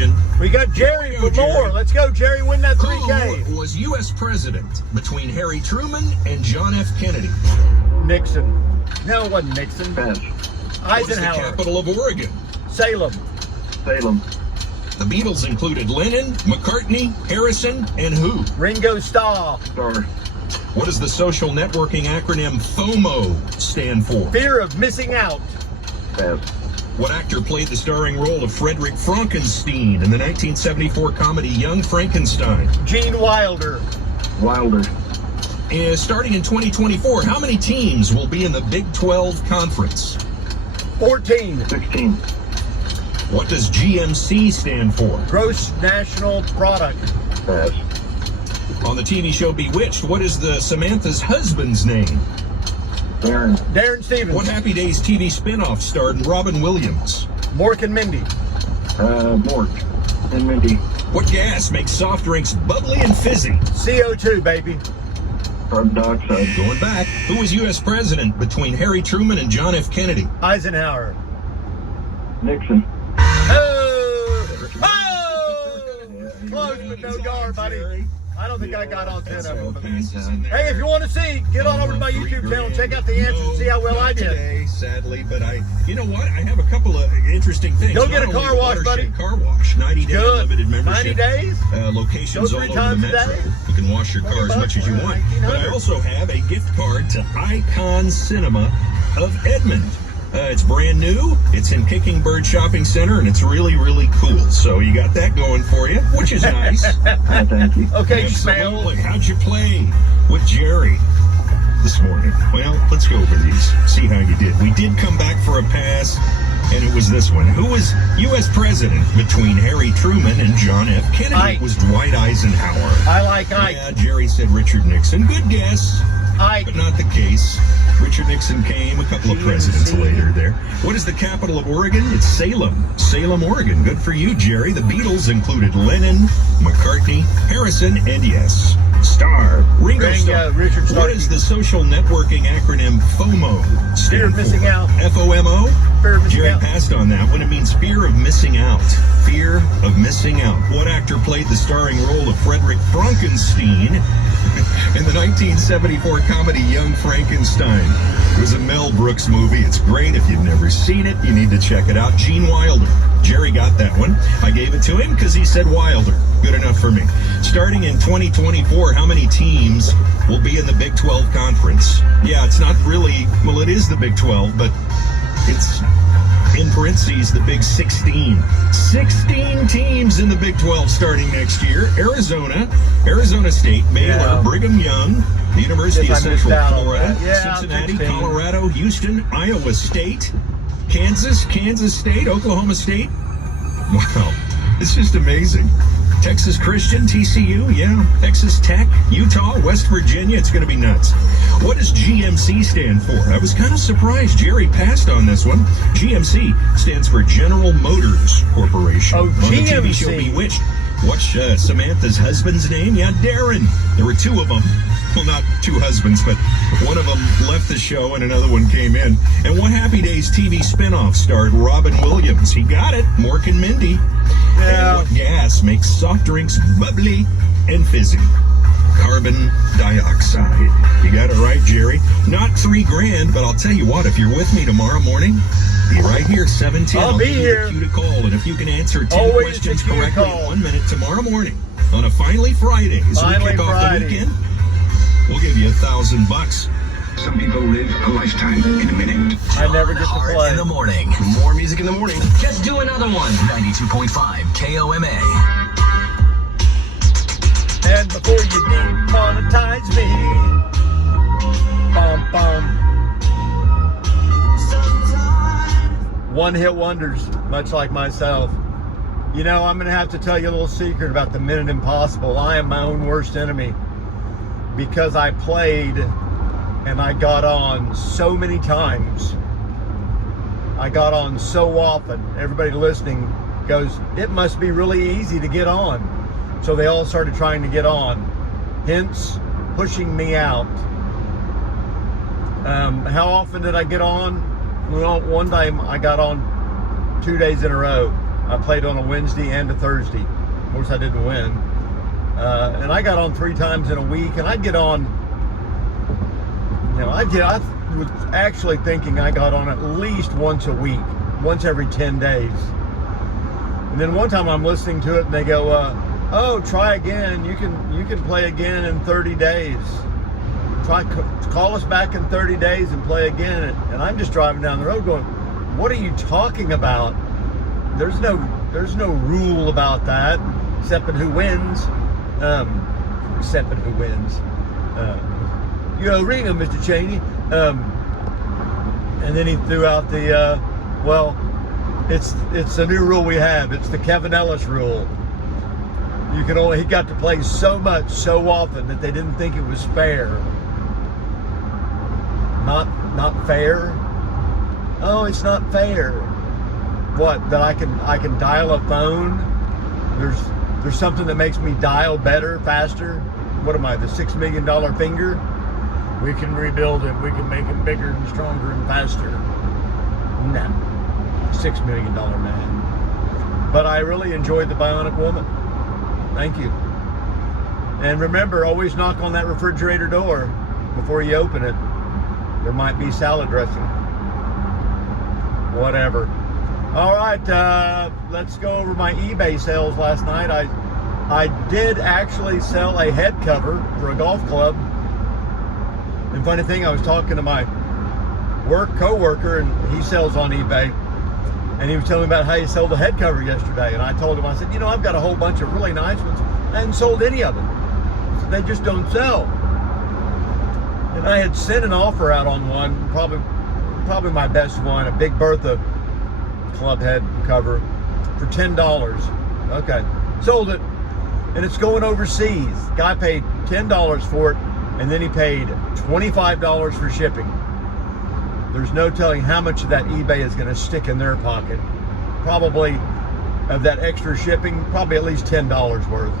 question. We got Jerry for more. Let's go, Jerry. Win that 3K. Who was U.S. president between Harry Truman and John F. Kennedy? Nixon. No, it wasn't Nixon. Pass. What is the Eisenhower. capital of Oregon? Salem. Salem. The Beatles included Lennon, McCartney, Harrison, and who? Ringo Starr. Star. What does the social networking acronym FOMO stand for? Fear of missing out. Pass. What actor played the starring role of Frederick Frankenstein in the 1974 comedy Young Frankenstein? Gene Wilder. Wilder. Starting in 2024, how many teams will be in the Big 12 Conference? 14. 16. What does GMC stand for? Gross National Product. Pass. On the TV show Bewitched, what is the Samantha's husband's name? Darren. Darren Stevens. What Happy Days TV spinoff starred Robin Williams? Mork and Mindy. Mort. And Mindy. What gas makes soft drinks bubbly and fizzy? CO2, baby. Carbon dioxide. Going back, who was U.S. president between Harry Truman and John F. Kennedy? Eisenhower. Nixon. Oh! Oh! Close, but no gar, buddy. I don't think I got all 10 of them. But hey, if you want to see, get on over to my YouTube channel and check out the answers and see how well I did. Today, sadly, but you know what? I have a couple of interesting things. Go get a car wash, buddy. Car wash, 90-day Good. limited membership. 90 days? Locations Go all 3 over the times a metro. day? You can wash your car as much as you want. But I also have a gift card to Icon Cinema of Edmond. It's brand new. It's in Kicking Bird Shopping Center, and it's really, really cool. So you got that going for you, which is nice. Thank you. Okay, Absolutely. Schmale. How'd you play with Jerry this morning? Well, let's go over these. See how you did. We did come back for a pass, and it was this one. Who was U.S. president between Harry Truman and John F. Kennedy? Ike. It was Dwight Eisenhower. I like Ike. Yeah, Jerry said Richard Nixon. Good guess, Ike. but not the case. Richard Nixon came a couple of presidents later there. What is the capital of Oregon? It's Salem. Salem, Oregon. Good for you, Jerry. The Beatles included Lennon, McCartney, Harrison, and yes, Starr. Ringo Starr. Richard Starr. What is the social networking acronym FOMO Fear of stand missing for? out. FOMO? Fear of missing Jerry out. passed on that one. It means fear of missing out. Fear of missing out. What actor played the starring role of Frederick Frankenstein in the 1974 comedy Young Frankenstein? It was a Mel Brooks movie. It's great. If you've never seen it, you need to check it out. Gene Wilder. Jerry got that one. I gave it to him because he said Wilder. Good enough for me. Starting in 2024, how many teams will be in the Big 12 Conference? Yeah, it's not really, well, it is the Big 12, but it's in parentheses the Big 16. 16 teams in the Big 12 starting next year. Arizona State, Baylor, Brigham Young, the University of Central Florida, Cincinnati, 16. Colorado, Houston, Iowa State, Kansas State, Oklahoma State. Wow, it's just amazing. Texas Christian, TCU, yeah. Texas Tech, Utah, West Virginia. It's going to be nuts. What does GMC stand for? I was kind of surprised Jerry passed on this one. GMC stands for General Motors Corporation. Oh, On the TV show GMC. Bewitched. What's Samantha's husband's name? Yeah, Darren. There were 2 of them. Well, not 2 husbands, but one of them left the show and another one came in. And what Happy Days TV spinoff starred Robin Williams? He got it. Mork and Mindy. Yeah. And what gas makes soft drinks bubbly and fizzy? Carbon dioxide. You got it right, Jerry. Not $3,000, but I'll tell you what, if you're with me tomorrow morning, be right here, 7:10. I'll be give you here. a cue to call, and if you can answer 10 Always questions a cue to correctly in call. 1 minute tomorrow morning on a Finally Friday, as we Finally kick off Friday. the weekend, we'll give you $1,000. Some people live a lifetime in a minute. I never get to Hard play. in the morning. More music in the morning. Just do another one. 92.5 KOMA. And before you demonetize me, bum bum. One-hit wonders, much like myself. You know, I'm going to have to tell you a little secret about the Minute Impossible. I am my own worst enemy because I played and I got on so many times. I got on so often. Everybody listening goes, it must be really easy to get on. So they all started trying to get on, hence pushing me out. How often did I get on? Well, one day I got on 2 days in a row. I played on a Wednesday and a Thursday. Of course, I didn't win. And I got on 3 times in a week, and I'd get on, I was actually thinking I got on at least once a week, once every 10 days. And then one time I'm listening to it and they go, oh, try again. You can play again in 30 days. Call us back in 30 days and play again. And I'm just driving down the road going, what are you talking about? There's no rule about that, except in who wins. Except in who wins. You ring him, Mr. Cheney. And then he threw out the, well, it's a new rule we have. It's the Kevin Ellis rule. He got to play so much, so often that they didn't think it was fair. Not fair? Oh, it's not fair. What, that I can dial a phone? There's something that makes me dial better, faster? What am I, the $6 million finger? We can rebuild him. We can make him bigger and stronger and faster. No. $6 million man. But I really enjoyed the Bionic Woman. Thank you. And remember, always knock on that refrigerator door before you open it. There might be salad dressing. Whatever. All right, let's go over my eBay sales last night. I did actually sell a head cover for a golf club. And funny thing, I was talking to my co-worker, and he sells on eBay. And he was telling me about how he sold a head cover yesterday. And I told him, I said, I've got a whole bunch of really nice ones. I hadn't sold any of them. So they just don't sell. And I had sent an offer out on one, probably my best one, a Big Bertha club head cover for $10. Okay, sold it. And it's going overseas. Guy paid $10 for it, and then he paid $25 for shipping. There's no telling how much of that eBay is going to stick in their pocket. Probably of that extra shipping, probably at least $10 worth.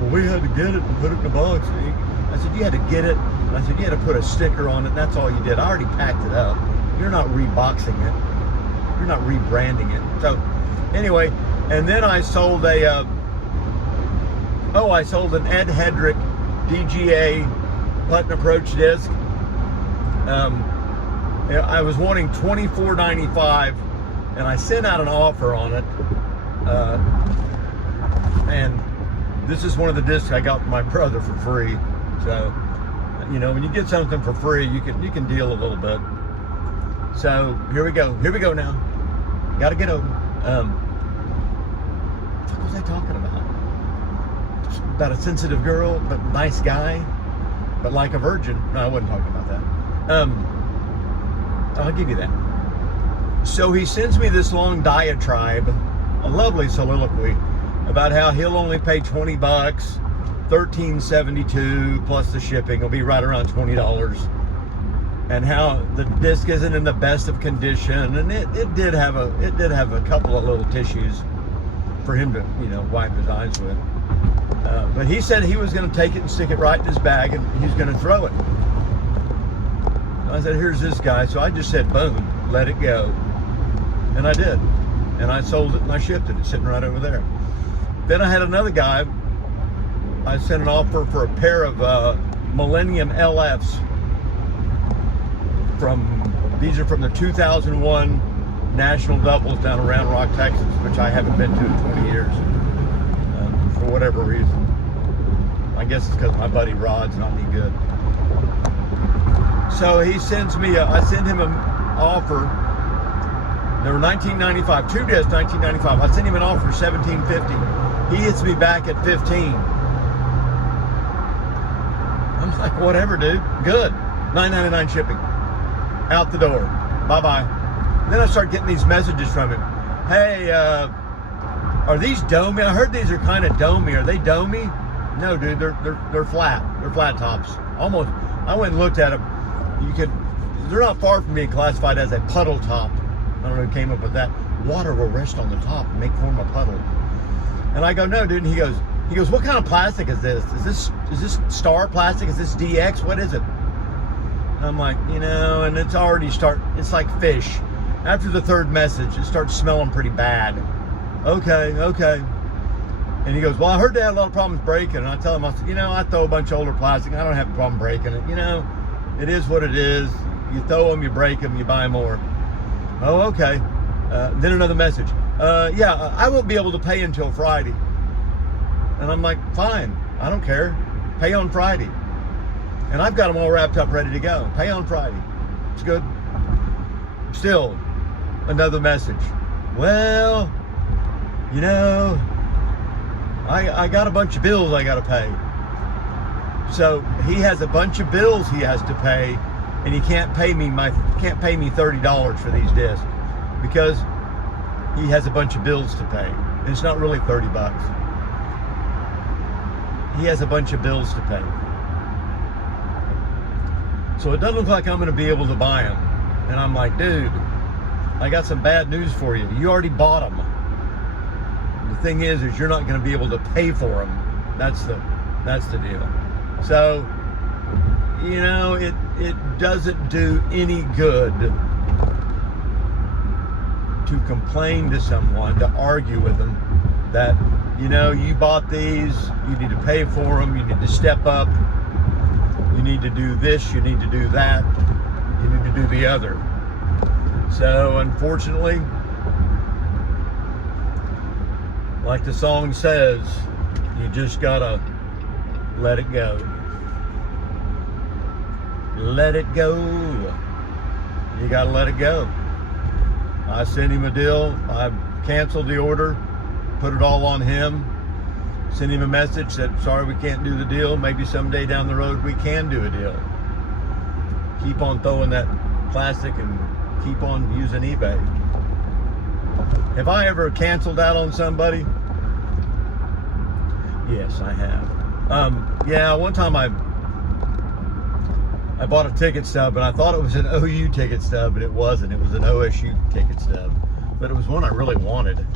Well, we had to get it and put it in the box. I said, you had to get it. And I said, you had to put a sticker on it, and that's all you did. I already packed it up. You're not reboxing it. You're not rebranding it. So anyway, and then I sold an Ed Hedrick DGA putt and approach disc. I was wanting $24.95, and I sent out an offer on it. And this is one of the discs I got from my brother for free. So, when you get something for free, you can deal a little bit. So here we go. Here we go now. Got to get over. What was I talking about? About a sensitive girl, but nice guy, but like a virgin. No, I wasn't talking about that. I'll give you that. So he sends me this long diatribe, a lovely soliloquy, about how he'll only pay $20, $13.72 plus the shipping will be right around $20, and how the disc isn't in the best of condition, and it did have a couple of little tissues for him to wipe his eyes with. But he said he was going to take it and stick it right in his bag, and he's going to throw it. I said, here's this guy. So I just said, boom, let it go. And I did. And I sold it and I shipped it. It's sitting right over there. Then I had another guy. I sent an offer for a pair of Millennium LFs. These are from the 2001 National Doubles down in Round Rock, Texas, which I haven't been to in 20 years. For whatever reason. I guess it's because my buddy Rod's not any good. So he sends me, I send him an offer. They were $19.95, 2 discs, $19.95. I sent him an offer for $17.50. He hits me back at $15. I'm like, whatever, dude. Good. $9.99 shipping. Out the door. Bye-bye. Then I start getting these messages from him. Hey, are these domey? I heard these are kind of domey. Are they domey? No, dude. They're flat. They're flat tops. Almost. I went and looked at them. They're not far from being classified as a puddle top. I don't know who came up with that. Water will rest on the top and form a puddle. And I go, no, dude. And he goes, what kind of plastic is this? Is this Star plastic? Is this DX? What is it? And I'm like, and it's already it's like fish. After the third message, it starts smelling pretty bad. Okay. And he goes, well, I heard they had a lot of problems breaking. And I tell him, I said, I throw a bunch of older plastic. I don't have a problem breaking it. It is what it is. You throw them, you break them, you buy more. Oh, okay. Then another message. I won't be able to pay until Friday. And I'm like, fine, I don't care. Pay on Friday. And I've got them all wrapped up, ready to go. Pay on Friday. It's good. Still, another message. Well, I got a bunch of bills I got to pay. So he has a bunch of bills he has to pay, and he can't pay me $30 for these discs because he has a bunch of bills to pay. And it's not really $30. He has a bunch of bills to pay. So it doesn't look like I'm going to be able to buy them. And I'm like, dude, I got some bad news for you. You already bought them. The thing is you're not going to be able to pay for them. That's the deal. So, it doesn't do any good to complain to someone, to argue with them that, you bought these, you need to pay for them, you need to step up, you need to do this, you need to do that, you need to do the other. So, unfortunately, like the song says, you just gotta let it go. Let it go. You gotta let it go. I sent him a deal. I canceled the order, put it all on him, sent him a message, said, sorry, we can't do the deal. Maybe someday down the road we can do a deal. Keep on throwing that plastic and keep on using eBay. Have I ever canceled out on somebody? Yes, I have. One time I bought a ticket stub and I thought it was an OU ticket stub, but it wasn't. It was an OSU ticket stub, but it was one I really wanted.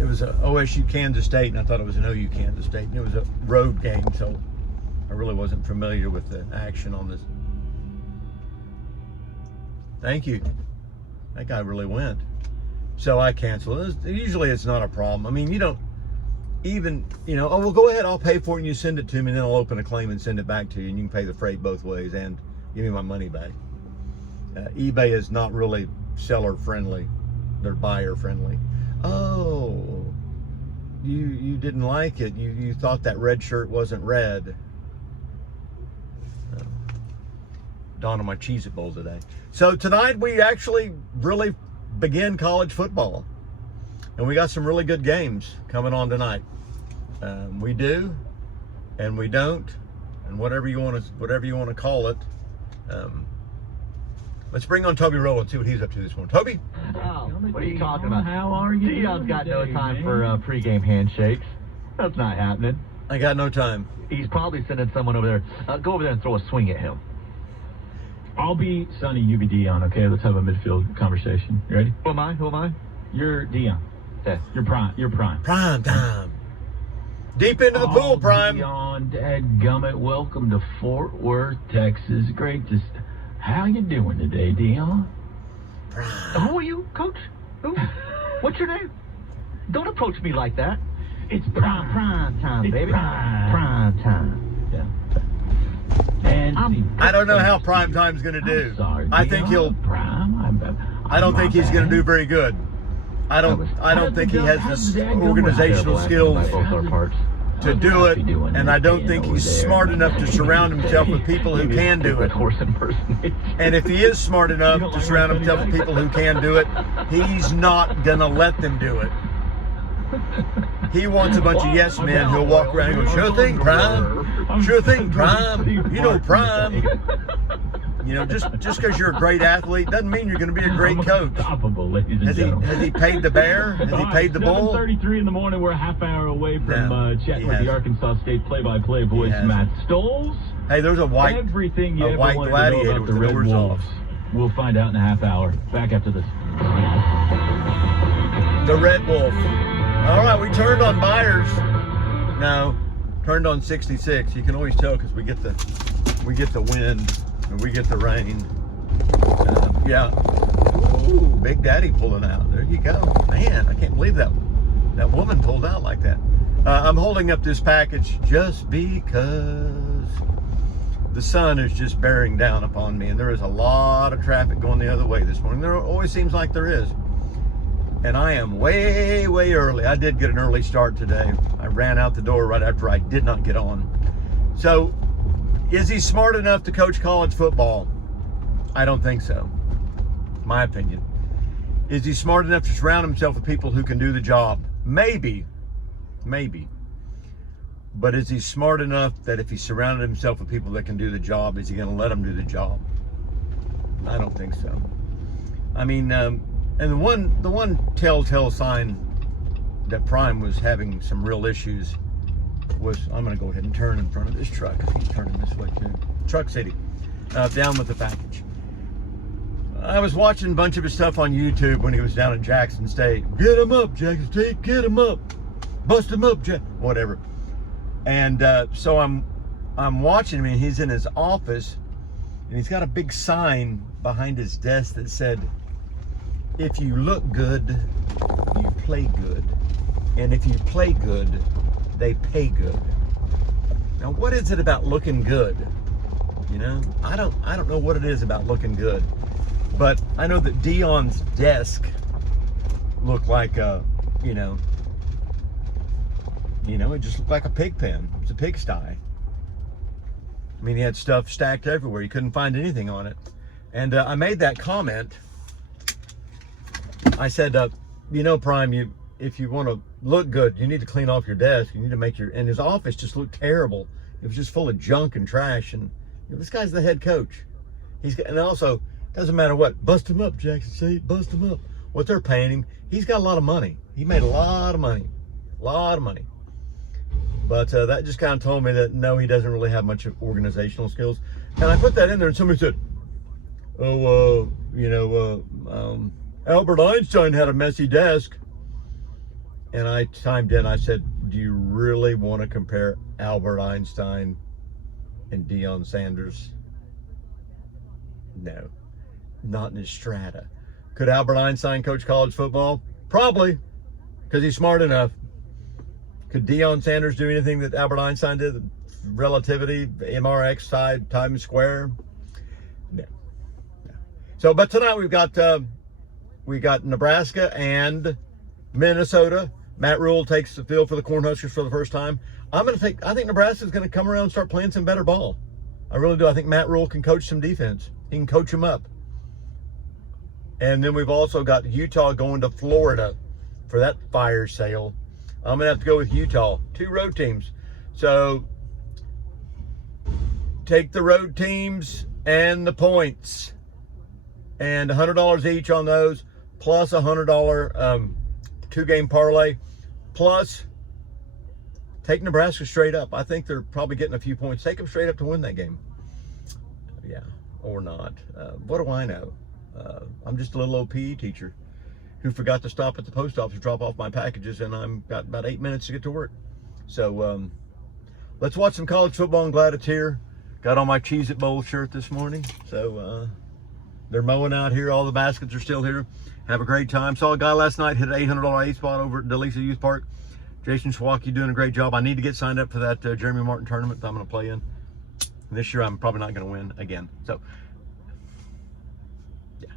It was a OSU Kansas State, and I thought it was an OU Kansas State, and it was a road game, so I really wasn't familiar with the action on this. Thank you. That guy really went. So I canceled. Usually it's not a problem. I mean, you don't even, oh, well, go ahead, I'll pay for it and you send it to me, and then I'll open a claim and send it back to you, and you can pay the freight both ways and give me my money back. eBay is not really seller friendly. They're buyer friendly. Oh, you didn't like it. You thought that red shirt wasn't red. Dawn on my Cheez-It Bowl today. So tonight we actually really begin college football, and we got some really good games coming on tonight. We do, and we don't, and whatever you want to call it. Let's bring on Toby Roll and see what he's up to this morning. Toby? Oh, what are you talking about? How are you? Dion's got no time for pregame handshakes. That's not happening. I got no time. He's probably sending someone over there. Go over there and throw a swing at him. I'll be Sonny, you be Dion, okay? Let's have a midfield conversation. You ready? Who am I? You're Dion. Okay. You're Prime. Prime time. Deep into the pool, Prime. Dion, dadgummit, welcome to Fort Worth, Texas. Great to... How you doing today, Dion? Prime. Who are you, Coach? Who? What's your name? Don't approach me like that. It's prime time, It's baby. prime time. Yeah. And I don't know how prime time's going to do. I'm sorry, I think Dion. he'll. Prime. I don't think he's going to do very good. I don't think he has the organizational skills to do it, and I don't think he's smart enough to surround himself with people who can do it. And if he is smart enough to surround himself with people who can do it, he's not going to let them do it. He wants a bunch of yes men who'll walk around and go, sure thing, Prime. Sure thing, Prime. You know, Prime. Just because you're a great athlete doesn't mean you're going to be a great coach. Has he paid the bear? Has he paid the bull? 7:33 in the morning. We're a half hour away from chatting with the Arkansas State play-by-play voice, Matt Stoles. Hey, there's a white Everything you ever wanted gladiator to know about with the Red doors Wolves. off. We'll find out in a half hour. Back after this. The Red Wolf. All right, we turned on buyers. No, turned on 66. You can always tell because we get the wind and we get the rain. Ooh, Big Daddy pulling out. There you go. Man, I can't believe that woman pulled out like that. I'm holding up this package just because the sun is just bearing down upon me, and there is a lot of traffic going the other way this morning. There always seems like there is. And I am way, way early. I did get an early start today. I ran out the door right after I did not get on. So, is he smart enough to coach college football? I don't think so. My opinion. Is he smart enough to surround himself with people who can do the job? Maybe. Maybe. But is he smart enough that if he surrounded himself with people that can do the job, is he going to let them do the job? I don't think so. I mean, and the one telltale sign that Prime was having some real issues was, I'm going to go ahead and turn in front of this truck. He's turning this way too. Truck City. Down with the package. I was watching a bunch of his stuff on YouTube when he was down at Jackson State. Get him up, Jackson State. Get him up. Bust him up, whatever. And so I'm watching him, and he's in his office, and he's got a big sign behind his desk that said, if you look good, you play good. And if you play good, they pay good. Now, what is it about looking good? You know, I don't know what it is about looking good. But I know that Dion's desk looked like a, you know, it just looked like a pig pen. It was a pigsty. I mean, he had stuff stacked everywhere. You couldn't find anything on it. And I made that comment. I said, Prime, if you want to look good, you need to clean off your desk. You need to make and his office just looked terrible. It was just full of junk and trash. And this guy's the head coach. And also, doesn't matter what. Bust him up, Jackson State. Bust him up. What they're paying him, he's got a lot of money. He made a lot of money. A lot of money. But that just kind of told me that, no, he doesn't really have much organizational skills. And I put that in there, and somebody said, Albert Einstein had a messy desk. And I chimed in, I said, do you really want to compare Albert Einstein and Deion Sanders? No, not in his strata. Could Albert Einstein coach college football? Probably, because he's smart enough. Could Deion Sanders do anything that Albert Einstein did? Relativity, MRX side, Times Square? No. So, but tonight we got Nebraska and Minnesota. Matt Rule takes the field for the Cornhuskers for the first time. I think Nebraska's going to come around and start playing some better ball. I really do. I think Matt Rule can coach some defense. He can coach them up. And then we've also got Utah going to Florida for that fire sale. I'm going to have to go with Utah. 2 road teams. So take the road teams and the points. And $100 each on those, plus a $100 2-game parlay, plus take Nebraska straight up. I think they're probably getting a few points. Take them straight up to win that game. Yeah, or not. What do I know? I'm just a little old PE teacher who forgot to stop at the post office to drop off my packages, and I'm got about 8 minutes to get to work. So let's watch some college football. I'm glad it's here. Got on my Cheez-It Bowl shirt this morning. So they're mowing out here. All the baskets are still here. Have a great time. Saw a guy last night hit an $800 spot over at Delisa Youth Park. Jason Schwacke doing a great job. I need to get signed up for that Jeremy Martin tournament that I'm going to play in. This year I'm probably not going to win again. So, yeah.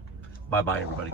Bye-bye, everybody.